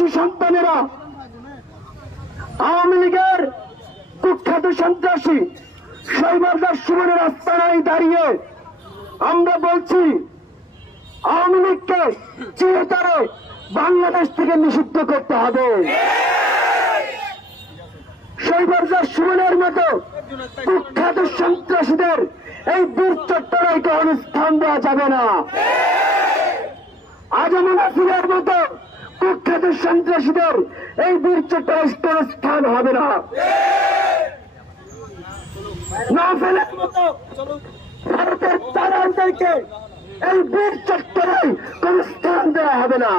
সন্ত্রাসী সন্তানেরা, আওয়ামী লীগের কুখ্যাত সন্ত্রাসী শৈবারদার সুমনের আস্তানায় দাঁড়িয়ে আমরা বলছি, আওয়ামী লীগকে চিরতরে বাংলাদেশ থেকে নিষিদ্ধ করতে হবে। শৈবারদার সুমনের মতো কুখ্যাত সন্ত্রাসীদের এই বীর চট্টগ্রামকে অনুষ্ঠান দেওয়া যাবে না। আজমল নাসিরের মতো কুখ্যাত সন্ত্রাসীদের এই বীর চট্টগ্রাম স্থান হবে না। নওফেলের মতো ভারতের দালালদেরকে এই বীর চট্টগ্রামে কোন স্থান দেওয়া হবে না।